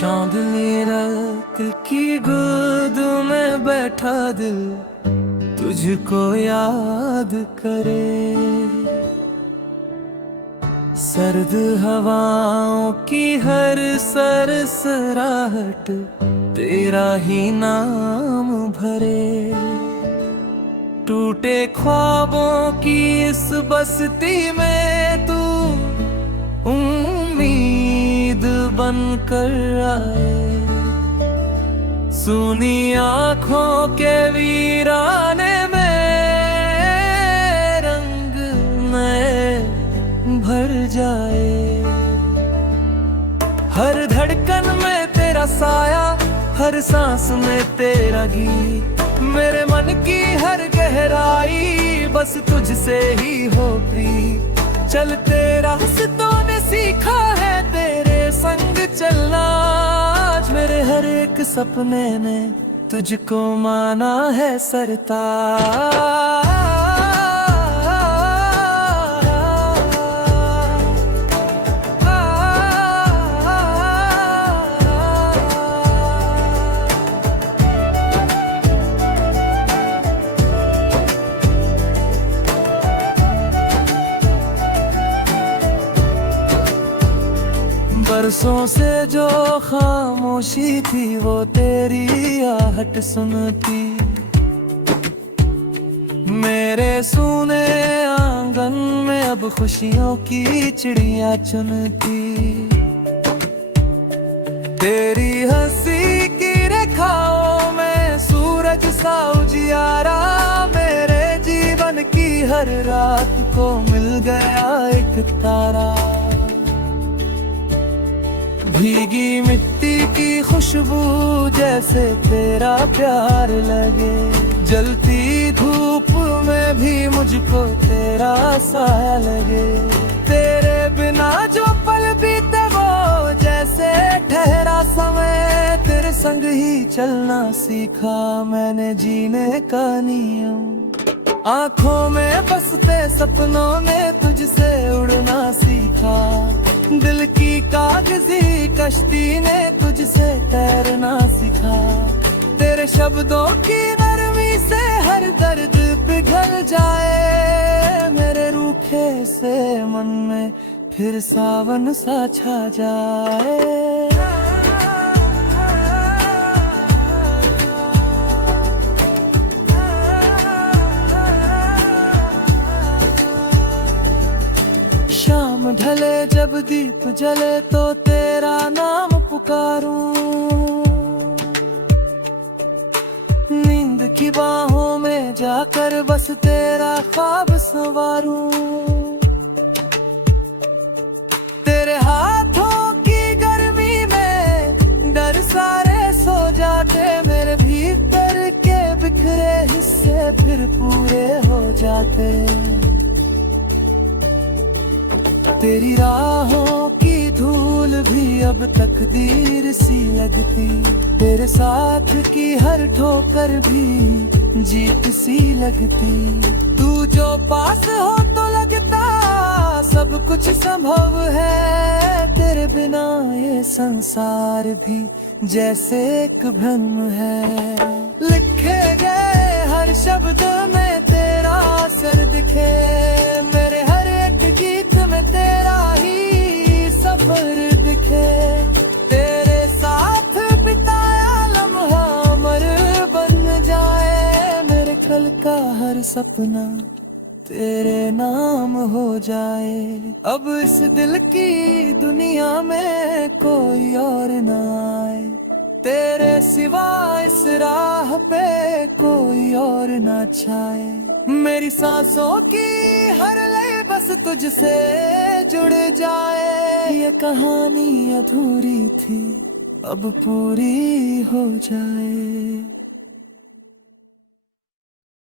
चांदनी रात की गोद में बैठा दिल तुझको याद करे। सर्द हवाओं की हर सरसराहट तेरा ही नाम भरे। टूटे ख्वाबों की इस बस्ती में तू उम्मीद बन कर आए। सुनी आँखों के वीराने में रंग नए भर जाए। हर धड़कन में तेरा साया, हर सांस में तेरा गीत। मेरे मन की हर गहराई बस तुझसे ही हो प्रीत। चल तेरा रास्तों ने सीखा है तेरे संग चलना। आज मेरे हर एक सपने ने तुझको माना है सरताज। बरसों से जो खामोशी थी वो तेरी आहट सुनती। मेरे सूने आंगन में अब खुशियों की चिड़िया चुनती। तेरी हंसी की रेखाओं में सूरज सा उजियारा। मेरे जीवन की हर रात को मिल गया एक तारा। भीगी मिट्टी की खुशबू जैसे तेरा प्यार लगे। जलती धूप में भी मुझको तेरा साया लगे। तेरे बिना जो पल बीते वो जैसे ठहरा समय। तेरे संग ही चलना सीखा मैंने जीने का नियम। आँखों में बसते सपनों ने तुझसे उड़ना सीखा। दिल की कागजी कश्ती ने तुझसे तैरना सिखा। तेरे शब्दों की नरमी से हर दर्द पिघल जाए। मेरे रूखे से मन में फिर सावन सा छा जाए। शाम ढले जब दीप जले तो तेरा नाम पुकारूं। नींद की बाहों में जाकर बस तेरा ख्वाब संवारूं। तेरे हाथों की गर्मी में डर सारे सो जाते। मेरे भीतर के बिखरे हिस्से फिर पूरे हो जाते। तेरी राहों की धूल भी अब तकदीर सी लगती। तेरे साथ की हर ठोकर भी जीत सी लगती। तू जो पास हो तो लगता सब कुछ संभव है। तेरे बिना ये संसार भी जैसे एक भ्रम है। लिखे गए हर शब्द में तेरा असर दिखे। मेरे हर एक गीत में तेरा ही सफर दिखे। तेरे साथ बिताया लम्हा अमर बन जाए। मेरे कल का हर सपना तेरे नाम हो जाए। अब इस दिल की दुनिया में कोई और ना आए। तेरे सिवा इस राह पे कोई और ना छाए। मेरी सांसों की हर लय बस तुझसे जुड़ जाए। ये कहानी अधूरी थी अब पूरी हो जाए।